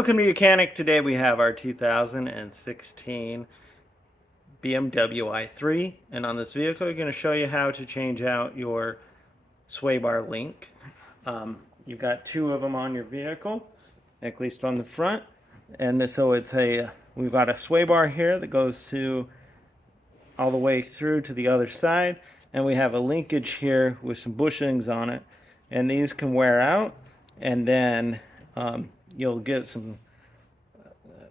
Welcome to Mechanic. Today we have our 2016 BMW i3, and on this vehicle we're going to show you how to change out your sway bar link. You've got two of them on your vehicle, at least on the front, and so we've got a sway bar here that goes to all the way through to the other side, and we have a linkage here with some bushings on it, and these can wear out, and then you'll get some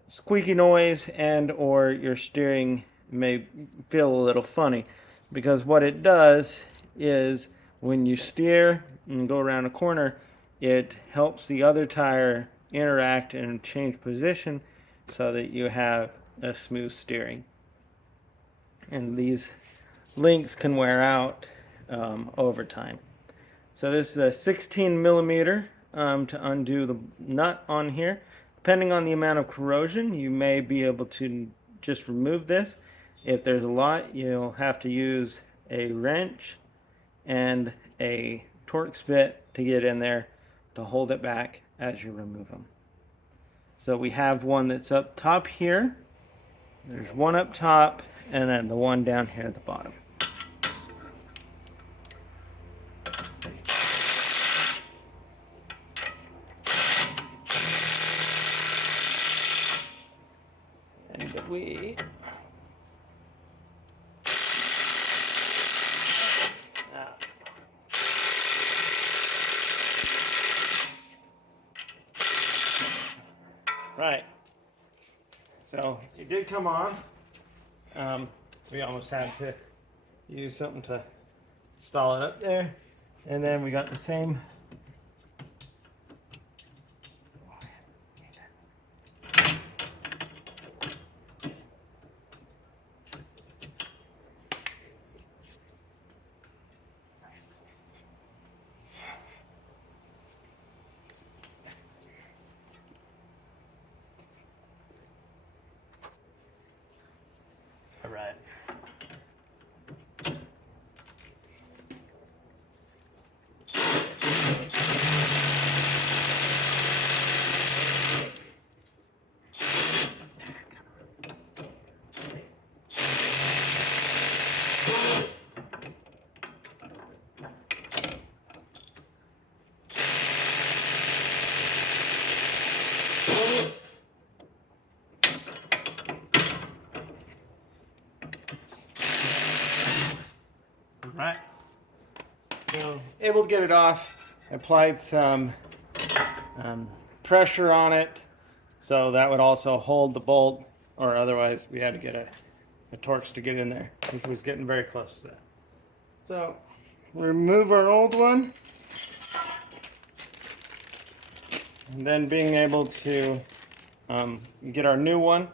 squeaky noise, and or your steering may feel a little funny, because what it does is when you steer and go around a corner, it helps the other tire interact and change position so that you have a smooth steering. And these links can wear out over time. So this is a 16 millimeter to undo the nut on here. Depending on the amount of corrosion, you may be able to just remove this. If there's a lot, you'll have to use a wrench and a Torx bit to get in there to hold it back as you remove them. So we have one that's up top here. There's one up top, and then the one down here at the bottom. And right. So it did come on. We almost had to use something to install it up there. And then we got the same. All right. Right. So able to get it off. Applied some pressure on it, so that would also hold the bolt, or otherwise we had to get a Torx to get in there, which was getting very close to that. So remove our old one, and then being able to get our new one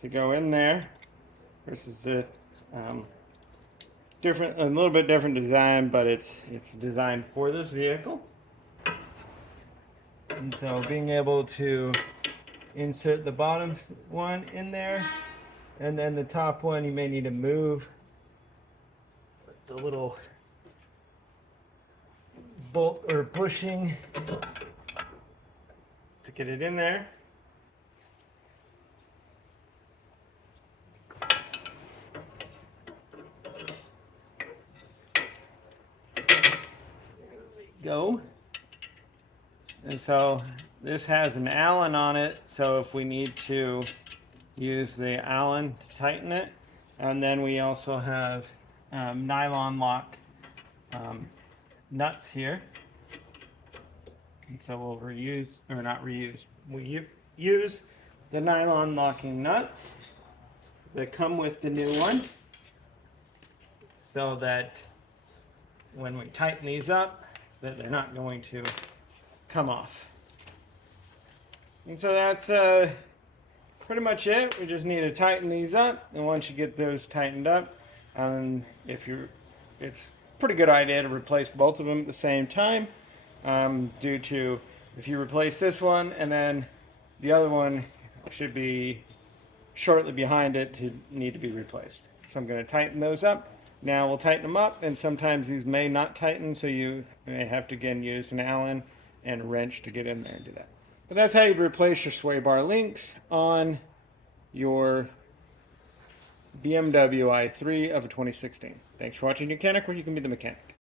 to go in there. This is a little bit different design, but it's designed for this vehicle. And so being able to insert the bottom one in there, and then the top one you may need to move the little bolt or bushing to get it in there. Go. And so this has an Allen on it, so if we need to use the Allen to tighten it. And then we also have nylon lock nuts here. And so we'll use the nylon locking nuts that come with the new one, so that when we tighten these up, that they're not going to come off. And so that's pretty much it. We just need to tighten these up, and once you get those tightened up, it's a pretty good idea to replace both of them at the same time, due to if you replace this one and then the other one should be shortly behind it to need to be replaced. So I'm going to tighten those up. Now we'll tighten them up, and sometimes these may not tighten, so you may have to again use an Allen and a wrench to get in there and do that. But that's how you replace your sway bar links on your BMW i3 of a 2016. Thanks for watching Mechanic, where you can be the mechanic.